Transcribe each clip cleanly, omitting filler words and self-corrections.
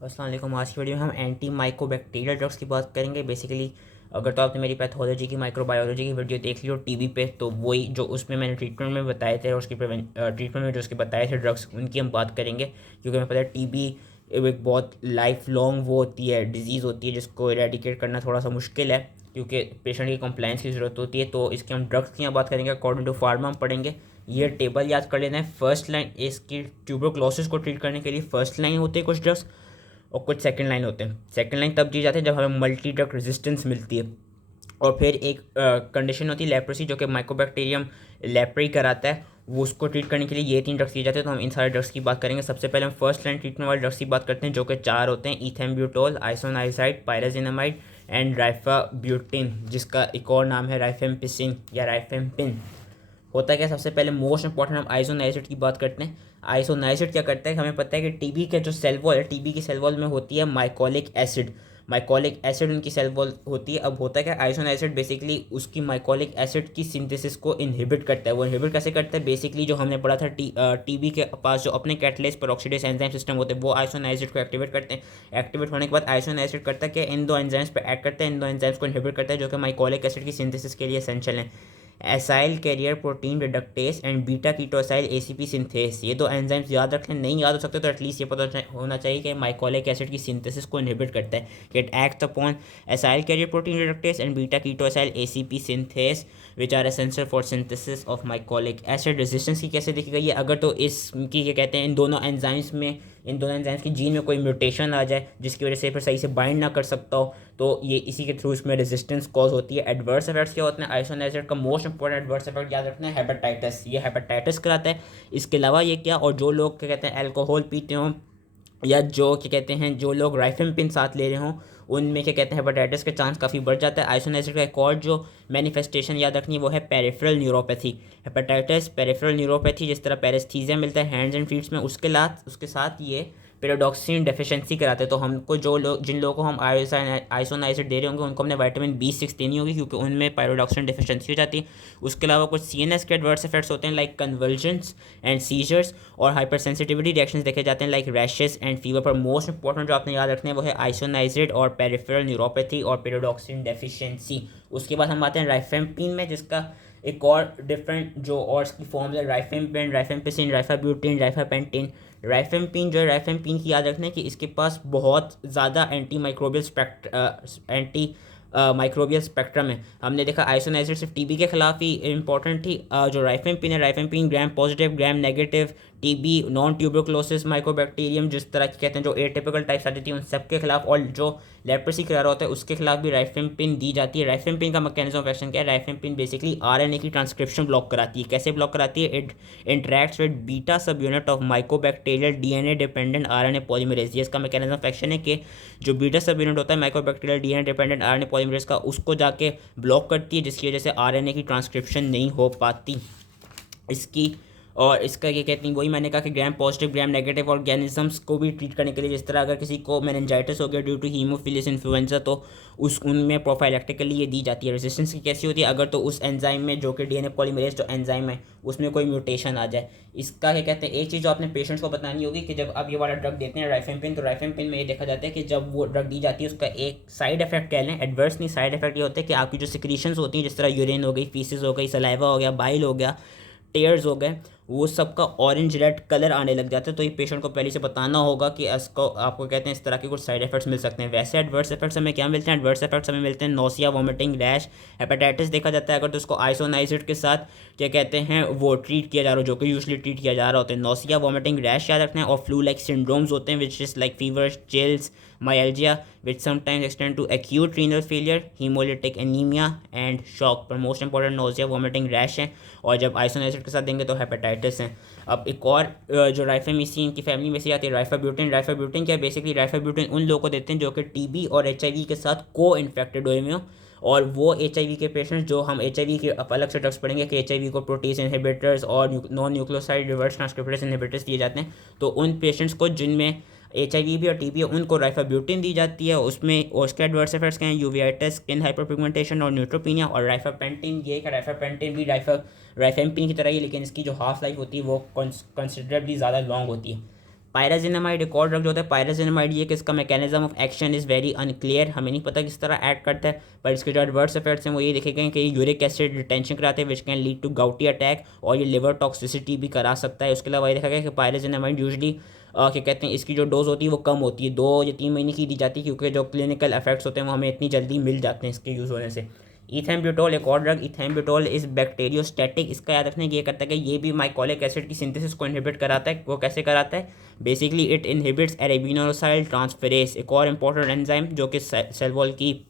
अस्सलाम वालेकुम। आज की वीडियो में हम एंटी माइकोबैक्टीरियल ड्रग्स की बात करेंगे। बेसिकली अगर तो आपने मेरी पैथोलॉजी की माइक्रोबायोलॉजी की वीडियो देख ली हो टीवी पे, तो वही जो उसमें मैंने ट्रीटमेंट में बताए थे और उसकी ट्रीटमेंट में जो उसके बताए थे ड्रग्स, उनकी हम बात करेंगे। क्योंकि हमें पता है टीबी एक बहुत लाइफ लॉन्ग वो होती है, डिजीज़ होती है, जिसको इरेडिकेट करना थोड़ा सा मुश्किल है क्योंकि पेशेंट की कंप्लाइंस की ज़रूरत होती है। तो इसके हम ड्रग्स की यहाँ बात करेंगे। अकॉर्डिंग टू फार्मा हम पढ़ेंगे। ये टेबल याद कर लेना है। फर्स्ट लाइन इसकी ट्यूबरक्लोसिस को ट्रीट करने के लिए फर्स्ट लाइन होती है कुछ ड्रग्स, और कुछ सेकंड लाइन होते हैं। सेकंड लाइन तब दी जाती है जब हमें मल्टी ड्रग रेजिस्टेंस मिलती है। और फिर एक कंडीशन होती है लेप्रोसी, जो कि माइकोबैक्टीरियम लेप्री कराता है। वो उसको ट्रीट करने के लिए ये 3 ड्रग्स दिए जाते हैं। तो हम इन सारे ड्रग्स की बात करेंगे। सबसे पहले हम फर्स्ट लाइन ट्रीटमेंट वाले ड्रग्स की बात करते हैं, जो कि 4 होते हैं: इथेम्ब्यूटोल, आइसोनाइजाइड, पायराजिनामाइड एंड राइफाब्यूटिन, जिसका एक और नाम है राइफेम्पिसिन या राइफेम्पिन। होता क्या, सबसे पहले मोस्ट इंपॉर्टेंट हम आइसोनाइजिड की बात करते हैं। आइसोनाइजिड क्या करता है, हमें पता है कि टीबी के जो सेल वॉल है, टीबी की सेल वॉल में होती है माइकोलिक एसिड। माइकोलिक एसिड उनकी सेल वॉल होती है। अब होता है क्या, आइसोनाइजिड बेसिकली उसकी माइकोलिक एसिड की सिंथेसिस को इनहिबिट करता है। वो इनहिबिट कैसे करता है, बेसिकली जो हमने पढ़ा था टीबी के पास जो अपने कैटलेज पेरोक्सिडेज एंजाइम सिस्टम होते हैं, वो आइसोनाइजिड को एक्टिवेट करते हैं। एक्टिवेट होने के बाद आइसोनाइजिड करता है कि इन दो एंजाइम्स पे एक्ट करता है, इन दो एंजाइम्स को इनहिबिट करता है, जो कि माइकोलिक एसिड की सिंथेसिस के लिए एसेंशियल है। Acyl carrier protein reductase and beta ketoacyl ACP synthase, ये दो एंजाइम्स याद रखें। नहीं याद हो सकते तो एटलीस्ट ये पता होना चाहिए कि माइकोलिक एसिड की सिंथेसिस को इनहिबिट करता है। It acts upon acyl carrier protein reductase and beta ketoacyl ACP synthase which are essential for synthesis of mycolic acid. Resistance की कैसे देखी गई है, अगर तो इसकी क्या कहते हैं, इन दोनों एंजाइम्स की जीन में कोई म्यूटेशन आ जाए जिसकी वजह से फिर सही से बाइंड ना कर सकता हो, तो ये इसी के थ्रू इसमें रेजिस्टेंस कॉज होती है। एडवर्स इफेक्ट्स क्या होते हैं, आइसोनाइजिड का मोस्ट इंपॉर्टेंट एडवर्स इफेक्ट याद रखना है हेपेटाइटिस। ये हेपेटाइटिस कराता है। इसके अलावा ये क्या, और जो लोग क्या कहते हैं अल्कोहल पीते हों, या जो क्या कहते हैं जो लोग राइफेम्पिन साथ ले रहे हों, उनमें क्या कहते हैं हेपेटाइटिस के चांस काफ़ी बढ़ जाता है। आइसोनाइजिड का एक और जो मैनिफेस्टेशन याद रखनी है वो है peripheral neuropathy. Hepatitis peripheral neuropathy, जिस तरह पैरेस्थीसिया मिलता है हैंड्स एंड फीट्स में, उसके साथ ये पेरोडॉक्सिन डेफिशिएंसी कराते हैं। तो हमको जिन लोगों को हम आइसोनाइजिड दे रहे होंगे, उनको हमने विटामिन B6 देनी होगी, क्योंकि उनमें पायरोडॉक्सिन डेफिशिएंसी हो जाती है। उसके अलावा कुछ CNS के एडवर्स इफेक्ट्स होते हैं, लाइक कन्वल्जन्स एंड सीजर्स, और हाइपर सेंसिटिविटी रिएक्शंस देखे जाते हैं, लाइक रैशेस एंड फीवर। पर मोस्ट इंपॉर्टेंट जो आपने याद रखना है वो है आइसोनाइजिड और पेरिफेरल न्यूरोपैथी और पेरोडॉक्सिन डेफिशिएंसी। उसके बाद हम आते हैं राइफेम्पिन में, जिसका एक और डिफरेंट जो और इसकी फॉर्म्स है, राइफेम्पिन, राइफेम्पिसिन, राइफाब्यूटिन, राइफापेंटिन। राइफेम्पिन जो है, राइफेम्पिन की याद रखना है कि इसके पास बहुत ज़्यादा एंटी माइक्रोबियल स्पेक्ट्रम है। हमने देखा आइसोनाइजिड सिर्फ टीबी के खिलाफ ही इंपॉर्टेंट थी। जो राइफेम्पिन है, rifampin gram positive, gram negative, TB, non tuberculosis, mycobacterium, जिस तरह की कहते हैं जो एटिपिकल टाइप्स आती थी, उन सब के खिलाफ, और जो लेप्रेसी करा रहा होता है उसके खिलाफ भी राइफेम्पिन दी जाती है। राइफेम्पिन का मैकेनिज्म ऑफ एक्शन क्या है, राइफेम्पिन बेसिकली आरएनए की ट्रांसक्रिप्शन ब्लॉक कराती है। कैसे ब्लॉक कराती है, इट इंटरेक्ट्स विद बीटा सब unit of mycobacterial DNA dependent RNA polymerase. ये इसका मैकेनिज्म ऑफ एक्शन है कि जो बीटा सब यूनिट होता है mycobacterial DNA dependent RNA polymerase का, उसको जाके ब्लॉक करती है, जिसकी वजह से आरएनए की ट्रांसक्रिप्शन नहीं हो पाती इसकी। और इसका ये कहते हैं, वही मैंने कहा कि ग्राम पॉजिटिव ग्राम नेगेटिव ऑर्गेनिजम्स को भी ट्रीट करने के लिए, जिस तरह अगर किसी को मेनिंजाइटिस हो गया ड्यू टू हीमोफिलिस इन्फ्लुएंजा, तो उनमें प्रोफाइलेक्टिकली ये दी जाती है। रेजिस्टेंस की कैसी होती है, अगर तो उस एंजाइम में जो कि डीएनए पॉलीमरेज जो एंजाइम है उसमें कोई म्यूटेशन आ जाए। इसका क्या कहते हैं, एक चीज़ जो आपने पेशेंट्स को बतानी होगी कि जब आप ये वाला ड्रग देते हैं राइफेम्पिन, तो राइफेम्पिन में ये देखा जाता है कि जब वो ड्रग दी जाती है उसका एक साइड इफेक्ट कह लें, एडवर्स नहीं, साइड इफेक्ट ये होता है कि आपकी जो सिक्रीशंस होती हैं, जिस तरह यूरिन हो गई, फीसिस हो गई, सलाइवा हो गया, बाइल हो गया, टेयर्स हो गए, वो सबका ऑरेंज रेड कलर आने लग जाता है। तो ये पेशेंट को पहले से बताना होगा कि इसको आपको कहते हैं इस तरह के कुछ साइड इफेक्ट्स मिल सकते हैं। वैसे एडवर्स इफेक्ट्स हमें क्या मिलते हैं, एडवर्स इफेक्ट्स हमें मिलते हैं नोसिया, वॉमिटिंग, रैश, हेपेटाइटिस देखा जाता है अगर तो उसको आइसोनाइजिड के साथ क्या कहते हैं वो ट्रीट किया जा रहा हो, जो कि यूजली ट्रीट किया जा रहा होता है। नोसिया, वॉमिटिंग, रैश याद रखना है, और फ्लू लाइक सिंड्रोम्स होते हैं which is like fever, chills, myalgia which sometimes extend to acute renal failure, hemolytic anemia and shock। पर most important nausea, vomiting, rash है, और जब आइसोनाइजिड के साथ देंगे तो हेपेटाइटिस है। अब एक और जो राइफेमिसिन की फैमिली में से आती है राइफाब्यूटिन। राइफाब्यूटिन क्या, बेसिकली राइफाब्यूटिन उन लोगों को देते हैं जो कि टीबी और एचआईवी के साथ को इन्फेक्टेड हुए में हो, और वो एचआईवी के पेशेंट्स, जो हम एचआईवी के अलग से ड्रग्स पढ़ेंगे कि एचआईवी को प्रोटीज इनहिबिटर्स और non nucleoside reverse transcriptase inhibitors दिए जाते हैं, तो उन पेशेंट्स को जिनमें एचआईवी भी और टीबी है उनको राइफाब्यूटिन दी जाती है। उसमें उसके एडवर्स इफेक्ट्स क्या हैं, यूवियाइटिस, स्किन हाइपरपिगमेंटेशन और न्यूट्रोपीनिया। और राइफापेंटिन, ये का राइफापेंटिन भी राइफेम्पिन की तरह ही, लेकिन इसकी जो हाफ लाइफ होती है वो कंसिडरेबली ज़्यादा लॉन्ग होती है। पायराजिनामाइड एक और ड्रग जो होता है पायराजिनामाइड, ये कि इसका mechanism of action is very unclear, हमें नहीं पता किस तरह एक्ट करता है, पर इसके जो एडवर्स इफेक्ट्स हैं वो ये देखे गए कि ये यूरिक एसिड रिटेंशन कराते हैं which can lead to gouty attack, और ये लिवर टॉक्सिसिटी भी करा सकता है। उसके अलावा ये देखा गया कि पायराजिनामाइड यूजली क्या कहते हैं इसकी जो डोज होती है वो कम होती है, 2 या 3 महीने की दी जाती है, क्योंकि जो क्लिनिकल इफेक्ट्स होते हैं वो हमें इतनी जल्दी मिल जाते हैं इसके यूज़ होने से। इथेम्ब्यूटोल एक और ड्रग, इथेम्ब्यूटोल इज बैक्टीरियोस्टैटिक, इसका याद रखने की ये करता है कि ये भी माइकोलिक एसिड की सिंथेसिस को इनहिबिट कराता है। वो कैसे कराता है? बेसिकली इट इनहिबिट्स एरेबिनोसाइल ट्रांसफेरेज, एक और इंपॉर्टेंट एंजाइम जो कि सेल वॉल की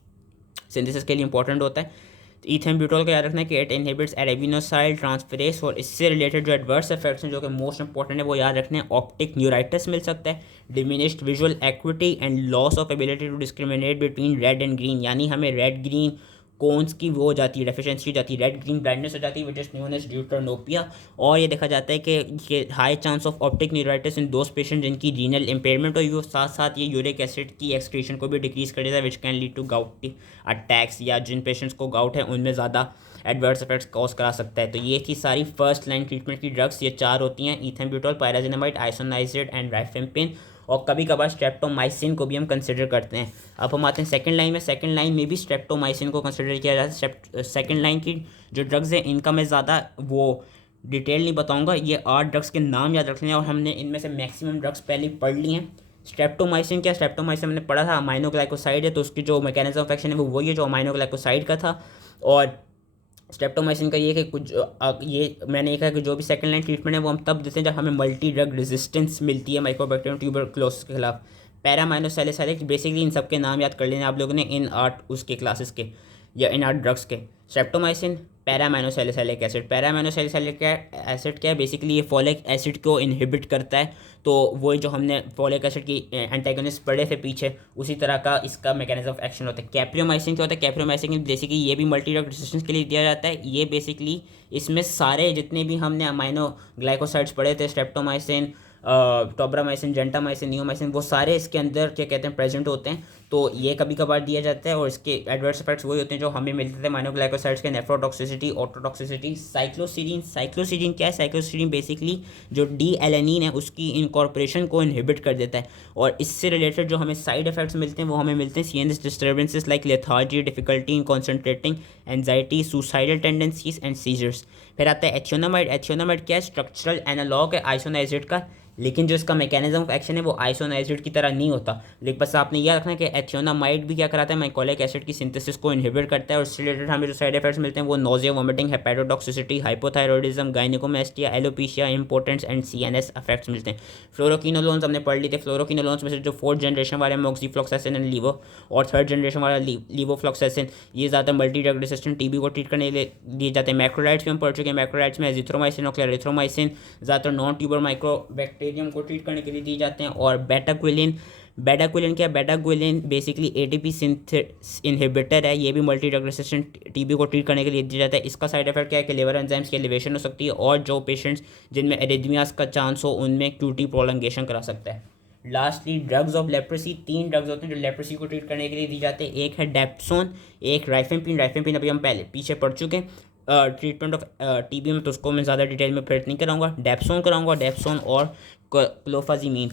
सिंथेसिस के लिए इंपॉर्टेंट होता है। इथेम्ब्यूटोल का याद रखना है कि इट इनहिबिट्स एरेबिनोसाइल ट्रांसफेरेज, और इससे रिलेटेड जो एडवर्स इफेक्ट्स हैं जो कि मोस्ट इंपॉर्टेंट है वो याद रखने हैं। ऑप्टिक न्यूराइटिस मिल सकता है, diminished visual acuity and loss of ability to discriminate between red and green, यानी हमें रेड ग्रीन कोन्स की वो हो जाती है, डेफिशिएंसी हो जाती है, रेड ग्रीन ब्लाइंडनेस हो जाती है विच इज नोन एज ड्यूटरनोपिया। और ये देखा जाता है कि high chance of optic neuritis in those patient जिनकी रीनल इंपेयरमेंट हो, ये साथ साथ ये यूरिक एसिड की एक्सक्रीशन को भी डिक्रीज कर देता है which can lead to gout attacks, या जिन पेशेंट्स को गाउट है उनमें ज़्यादा एडवर्स इफेक्ट्स कॉज करा सकता है। तो ये थी सारी फर्स्ट लाइन ट्रीटमेंट की ड्रग्स, ये 4 होती हैं, इथेम्ब्यूटोल, पायराजिनामाइड, आइसोनाइजिड एंड राइफेम्पिन, और कभी कभार स्ट्रेप्टोमाइसिन को भी हम कंसिडर करते हैं। अब हम आते हैं सेकंड लाइन में, सेकंड लाइन में भी स्ट्रेप्टोमाइसिन को कंसिडर किया जाता है। सेकंड लाइन की जो ड्रग्स हैं इनका मैं ज़्यादा वो डिटेल नहीं बताऊंगा, ये 8 ड्रग्स के नाम याद रखने हैं और हमने इनमें से मैक्सिमम ड्रग्स पहले पढ़ ली हैं। स्ट्रेप्टोमाइसिन क्या, स्ट्रेप्टोमाइसिन हमने पढ़ा था अमाइनोग्लाइकोसाइड है, तो उसकी जो मैकेनिज्म ऑफ एक्शन है वो वही है जो अमाइनोग्लाइकोसाइड का था। और स्ट्रेप्टोमाइसिन का ये कि कुछ ये मैंने ये कहा कि जो भी सेकंड लाइन ट्रीटमेंट है वो हम तब देते हैं जब हमें मल्टी ड्रग रेजिस्टेंस मिलती है माइकोबैक्टीरियम ट्यूबरक्लोसिस के खिलाफ। पैरामाइनोसैलिसाइलिक, बेसिकली इन सब के नाम याद कर लेने आप लोगों ने इन 8 उसके क्लासेस के या इन 8 ड्रग्स के। स्ट्रेप्टोमाइसिन, पैरामाइनोसैलिसाइलिक एसिड, पैरामाइनोसैलिसाइलिक एसिड क्या है, बेसिकली ये फॉलिक एसिड को इनहिबिट करता है, तो वही जो हमने फॉलिक एसिड की एंटागोनिस्ट पढ़े थे पीछे उसी तरह का इसका मैकेनिज्म ऑफ एक्शन होता है। कैप्रियोमाइसिन क्या होता है, कैप्रियोमाइसिन बेसिकली ये भी मल्टी ड्रग रेजिस्टेंस के लिए दिया जाता है। ये बेसिकली इसमें सारे जितने भी हमने अमाइनो ग्लाइकोसाइड्स पढ़े थे, स्ट्रेप्टोमाइसिन, टोब्रामाइसिन, जेंटामाइसिन, नियोमाइसिन, वो सारे इसके अंदर क्या कहते हैं प्रेजेंट होते हैं। तो ये कभी कभार दिया जाता है और इसके एडवर्स इफेक्ट्स वही होते हैं जो हमें मिलते थे माइनोग्लाइकोसाइड्स के, नेफ्रोटॉक्सिसिटी, ऑटोटॉक्सिसिटी। साइक्लोसिडीन, साइक्लोसिडीन क्या है, साइक्लोसिडीन बेसिकली जो डी एलेनिन है उसकी इनकॉर्पोरेशन को इनहिबिट कर देता है, और इससे रिलेटेड जो हमें साइड इफेक्ट्स मिलते हैं वो हमें मिलते हैं CNS disturbances like lethargy, difficulty in concentrating, anxiety, suicidal tendencies and seizures. फिर आता है एथियोनामाइड। एथियोनामाइड क्या है, स्ट्रक्चरल एनालॉग है आइसोनाइजिड का, लेकिन जो इसका मैकेनिज्म ऑफ एक्शन है वो आइसोनाइजिड की तरह नहीं होता। लेकिन बस आपने याद रखना है कि एथियोनामाइड भी क्या कराता है, माइकोलिक एसिड की सिंथेसिस को इनहिबिट करता है, और इससे रिलेटेड हमें जो साइड इफेक्ट्स मिलते हैं वो nausea, vomiting, hepatotoxicity, hypothyroidism, gynaecomastia, alopecia, importance and CNS effects मिलते हैं। फ्लोरोकिनोलोन्स हमने पढ़ लिए थे, फ्लोरोकिनोलोन्स में से जो 4th जनरेशन वाले मोक्सीफ्लोक्सासिन एंड लीवो, और 3rd जनरेशन वाला लीवोफ्लोक्सासिन, ये ज़्यादा मल्टी ड्रग रेजिस्टेंट टीबी को ट्रीट करने के लिए दिए जाते हैं। मैक्रोलाइड्स भी हम पढ़ चुके हैं, मैक्रोलाइड्स में एजिथ्रोमाइसिन और क्लेरिथ्रोमाइसिन ज़्यादातर नॉन ट्यूबर माइक्रोबैक्टीरियम को ट्रीट करने के लिए दी जाते हैं। और बेटाक्विलिन, बेटाक्विलिन क्या है, बेटाक्विलिन बेसिकली एटीपी सिंथेसिस इनहिबिटर है, ये भी मल्टी ड्रग रेजिस्टेंट टीबी को ट्रीट करने के लिए दिया जाता है। इसका साइड इफेक्ट क्या है कि लिवर एंजाइम्स की एलिवेशन हो सकती है, और जो पेशेंट्स जिनमें एरिथमियास का चांस हो उनमें क्यूटी प्रोलंगेशन करा सकता है। Lastly drugs of leprosy, 3 drugs होते हैं जो लेप्रेसी को ट्रीट करने के लिए दी जाते हैं। एक है डेप्सोन, एक राइफेम्पिन, राइफेम्पिन अभी हम पहले पीछे पढ़ चुके हैं ट्रीटमेंट ऑफ टीबी में, तो उसको मैं ज़्यादा डिटेल में फिर नहीं कराऊंगा। डेप्सोन कराऊंगा, डेप्सोन और क्लोफाजीमीन।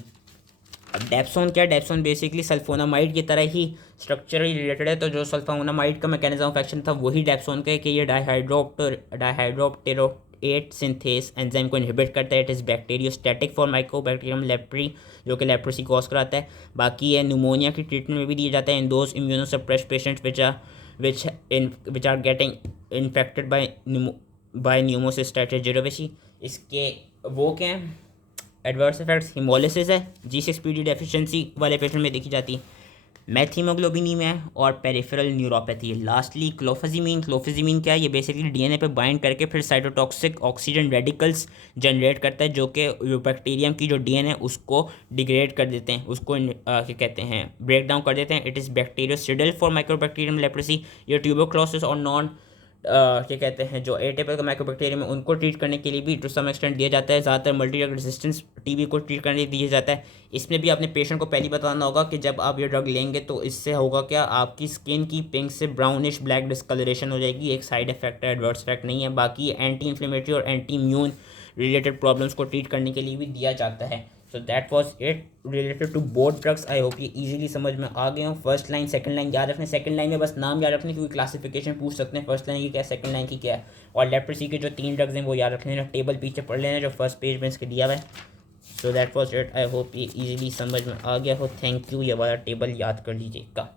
अब डेप्सोन क्या है, डेप्सोन बेसिकली सल्फोनामाइड की तरह ही स्ट्रक्चरली रिलेटेड है, तो जो सल्फोनामाइड का मैकेनिज्म ऑफ एक्शन था वही डेप्सोन का है कि ये डाइहाइड्रोप्टेरोएट सिंथेस एंजाइम को इनहिबिट करता है। It is bacteriostatic for Mycobacterium leprae, जो कि लेप्रेसी कॉज कराता है। बाकी ये न्यूमोनिया की ट्रीटमेंट में भी दिया जाता है in those immunosuppressed patients which are getting infected by pneumocystis jirovecii। इसके वो क्या हैं एडवर्स इफेक्ट्स, हिमोलिसिस है, G6PD डेफिशिएंसी वाले पेशेंट में देखी जाती है, मेथिमोग्लोबिनीमिया है, और पेरिफेरल न्यूरोपैथी है। लास्टली क्लोफाजीमीन, क्लोफाजीमीन क्या है, ये बेसिकली डीएनए पे बाइंड करके फिर साइटोटॉक्सिक ऑक्सीजन रेडिकल्स जनरेट करता है, जो कि बैक्टीरियम की जो डीएनए उसको डिग्रेड कर देते हैं, उसको क्या कहते हैं ब्रेक डाउन कर देते हैं। It is bactericidal for mycobacterium leprosy. ये ट्यूबरक्लोसिस और नॉन क्या कहते हैं जो एटिपिकल माइक्रोबैक्टीरियम है उनको ट्रीट करने के लिए भी टू सम एक्सटेंट दिया जाता है। ज़्यादातर मल्टी ड्रग रेजिस्टेंस टीबी को ट्रीट करने के लिए दिया जाता है। इसमें भी अपने पेशेंट को पहले बताना होगा कि जब आप ये ड्रग लेंगे तो इससे होगा क्या, आपकी स्किन की पिंक से ब्राउनिश ब्लैक डिस्कलरेशन हो जाएगी, एक साइड इफेक्ट है, एडवर्स इफेक्ट नहीं है। बाकी एंटी इन्फ्लेमेटरी और एंटी इम्यून रिलेटेड प्रॉब्लम्स को ट्रीट करने के लिए भी दिया जाता है। So that was it related to both drugs. I hope ये इजीली समझ में आ गए हो। फर्स्ट लाइन सेकंड लाइन याद रखने, सेकंड लाइन में बस नाम याद रखने क्योंकि क्लासिफिकेशन पूछ सकते हैं फर्स्ट लाइन की क्या है सेकंड लाइन की क्या है। और लेप्रोसी के जो 3 ड्रग्स हैं वो याद रख लेना, टेबल पीछे पढ़ लेना जो फर्स्ट पेज में इसके दिया हुआ है। So that was it. I hope ये इजीली समझ में आ गया हो। Thank you. ये वाला टेबल याद कर लीजिएगा।